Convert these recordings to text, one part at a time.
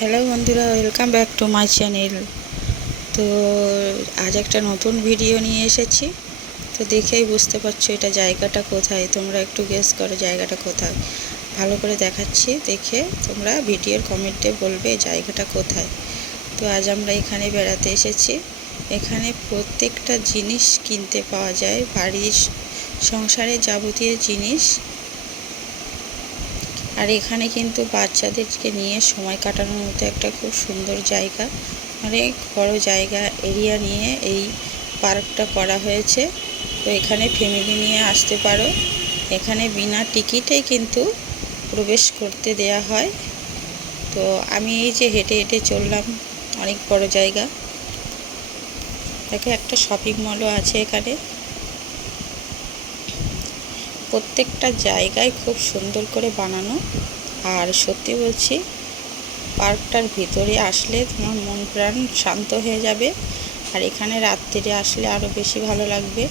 Hello বন্ধুরা welcome back to my channel তো আজ একটা নতুন ভিডিও নিয়ে এসেছি। তো দেখেই বুঝতে পারছ এটা জায়গাটা কোথায়। তোমরা একটু গেস করো জায়গাটা কোথায়। ভালো করে দেখাচ্ছি, দেখে তোমরা ভিডিওর কমেন্টে বলবে জায়গাটা কোথায়। তো আজ আমরা এখানে বেড়াতে এসেছি। এখানে প্রত্যেকটা জিনিস কিনতে পাওয়া যায়। বাড়ির সংসারে যাবতীয় জিনিস আর এখানে কিন্তু বাচ্চাদেরকে নিয়ে সময় কাটানোর মতো একটা খুব সুন্দর জায়গা। অনেক বড় জায়গা এরিয়া নিয়ে এই পার্কটা করা হয়েছে। তো এখানে ফ্যামিলি নিয়ে আসতে পারো। এখানে বিনা টিকিটেই কিন্তু প্রবেশ করতে দেয়া হয়। তো আমি এই যে হেঁটে হেঁটে চললাম, অনেক বড় জায়গা। দেখো একটা শপিং মলও আছে এখানে। প্রত্যেকটা জায়গায় খুব সুন্দর করে বানানো। আর সত্যি বলছি, পার্কটার ভিতরে আসলে তোমার মন প্রাণ শান্ত হয়ে যাবে। আর এখানে রাত্রিরে আসলে আরও বেশি ভালো লাগবে।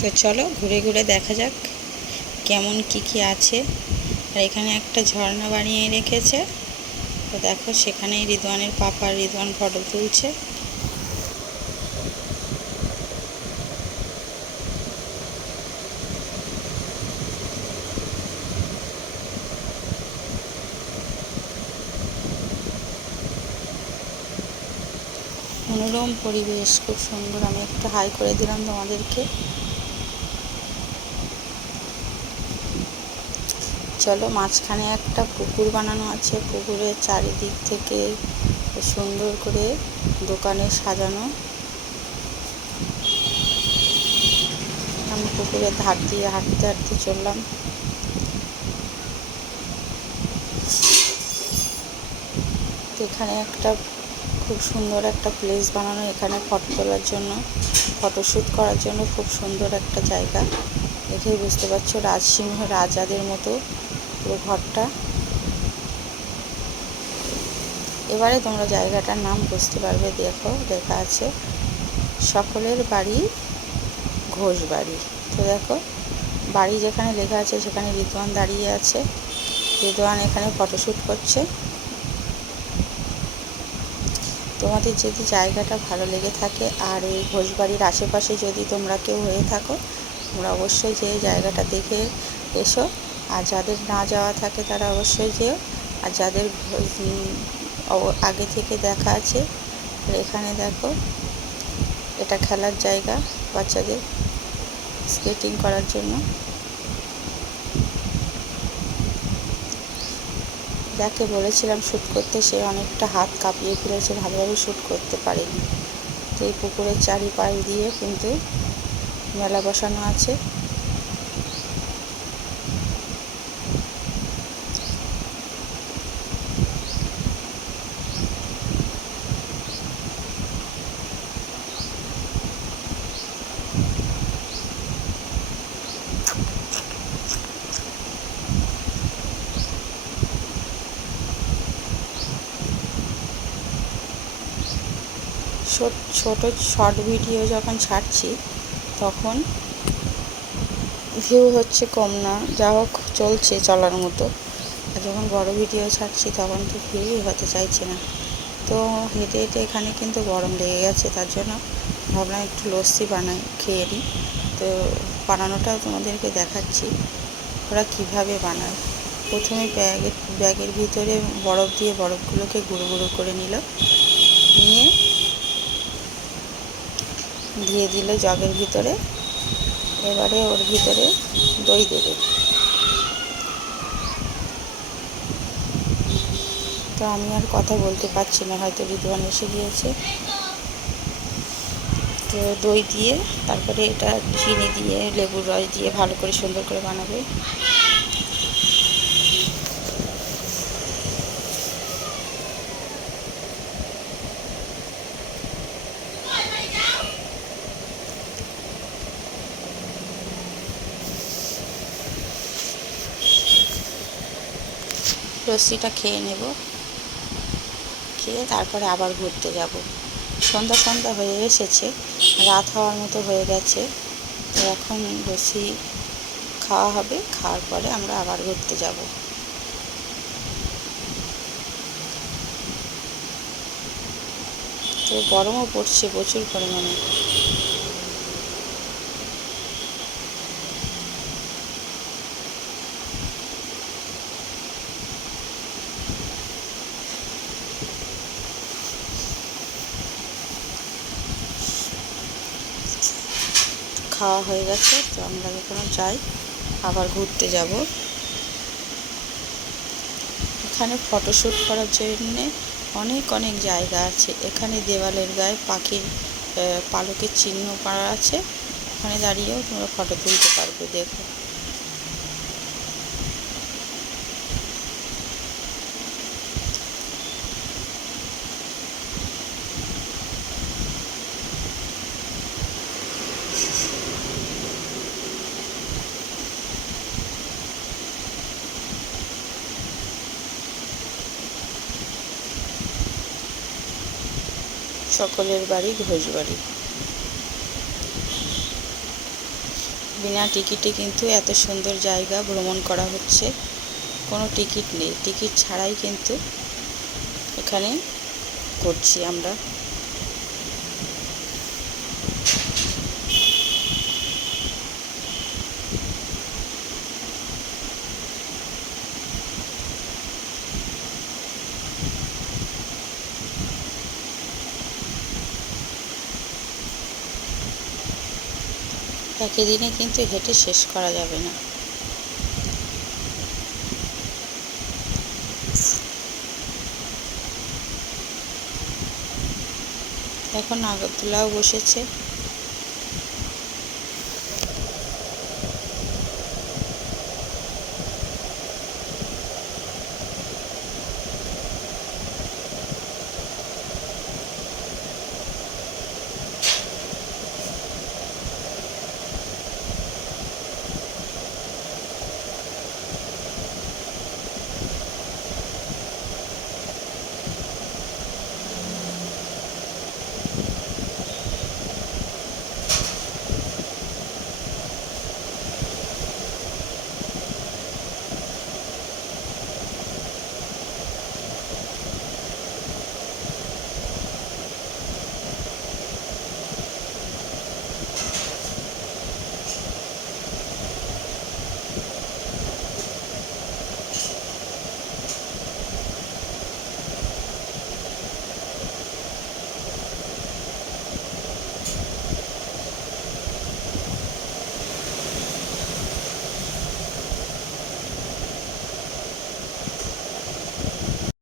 তো চলো ঘুরে ঘুরে দেখা যাক, কেমন কি কি আছে। আর এখানে একটা ঝর্ণা বানিয়ে রেখেছে। তো দেখো, সেখানেই রিদওয়ানের পাপা রিদওয়ান ফটো তুলছে। মনোরম পরিবেশ, খুব সুন্দর। আমি একটু হাই করে দিলাম তোমাদেরকে। চলো, মাঝখানে একটা পুকুর বানানো আছে। পুকুরের চারিদিক থেকে সুন্দর করে দোকানে সাজানো। আমি পুকুরের ধার দিয়ে হাঁটতে হাঁটতে চললাম। এখানে একটা খুব সুন্দর একটা প্লেস বানানো, এখানে ফটো তোলার জন্য ফটোশ্যুট করার জন্য খুব সুন্দর একটা জায়গা। দেখেই বুঝতে পারছ, রাজসিংহ রাজাদের মতো ঘরটা। এবারে তোমরা জায়গাটার নাম বুঝতে পারবে, দেখো, লেখা আছে, সকলের বাড়ি ঘোষ বাড়ি। তো দেখো, বাড়ি যেখানে লেখা আছে, সেখানে রিদওয়ান দাঁড়িয়ে আছে। রিদওয়ান এখানে ফটোশ্যুট করছে। তোমাদের যদি জায়গাটা ভালো লেগে থাকে, আর এই ঘোষবাড়ির আশেপাশে যদি তোমরা কেউ হয়ে থাকো, তোমরা অবশ্যই যে জায়গাটা দেখে এসো। আর যাদের না যাওয়া থাকে তারা অবশ্যই যেও। আর যাদের আগে থেকে দেখা আছে এখানে দেখো, এটা খেলার জায়গা বাচ্চাদের স্কেটিং করার জন্য। যাকে বলেছিলাম শ্যুট করতে, সে অনেকটা হাত কাঁপিয়ে ফেলেছে, ভালোভাবে শ্যুট করতে পারেনি। তো এই পুকুরের চারিপাশ দিয়ে কিন্তু মেলা বসানো আছে। ছোট শর্ট ভিডিও যখন ছাড়ছি, তখন ভিউ হচ্ছে কম না। যা হোক, চলছে চলার মতো। আর যখন বড় ভিডিও ছাড়ছি, তখন তো ভিউই হতে চাইছে না। তো হেঁটে হেঁটে এখানে কিন্তু গরম লেগে গেছে, তার জন্য ভাবলাম একটু লস্যি বানাই, খেয়ে নিই। তো বানানোটাও তোমাদেরকে দেখাচ্ছি, ওরা কীভাবে বানায়। প্রথমে ব্যাগের ব্যাগের ভিতরে বরফ দিয়ে বরফগুলোকে গুঁড়ো গুঁড়ো করে নিল নিয়ে দিয়ে দিল জগের ভিতরে। এবারে ওর ভিতরে দই দেবে। তো আমি আর কথা বলতে পারছি না, হয়তো রিদওয়ান এসে গিয়েছে। তো দই দিয়ে, তারপরে এটা চিনি দিয়ে, লেবুর রস দিয়ে ভালো করে সুন্দর করে বানাবে। লস্যিটা খেয়ে নেব। খেয়ে তারপরে আবার ঘুরতে যাব। সন্ধ্যা সন্ধ্যা হয়ে এসেছে। রাত হওয়ার মতো হয়ে গেছে। তো এখন বসি খাওয়া হবে। খাওয়ার পরে আমরা আবার ঘুরতে যাব। তো গরমও পড়ছে প্রচুর পরিমাণে। খাওয়া হয়ে গেছে, তো আমরা এখানে যাই। আবার ঘুরতে যাব। এখানে ফটোশ্যুট করার জন্যে অনেক অনেক জায়গা আছে। এখানে দেওয়ালের গায়ে পাখির পালকের চিহ্ন করা আছে। ওখানে দাঁড়িয়েও তোমরা ফটো তুলতে পারবে, দেখো। সকলের বাড়ি, ঘোষ বাড়ি। বিনা টিকিটে কিন্তু এত সুন্দর জায়গা ভ্রমণ করা হচ্ছে। কোনো টিকিট নেই। টিকিট ছাড়াই কিন্তু এখানে করছি আমরা। দিনে কিন্তু হেঁটে শেষ করা যাবে না। এখন আগরতলাও বসেছে।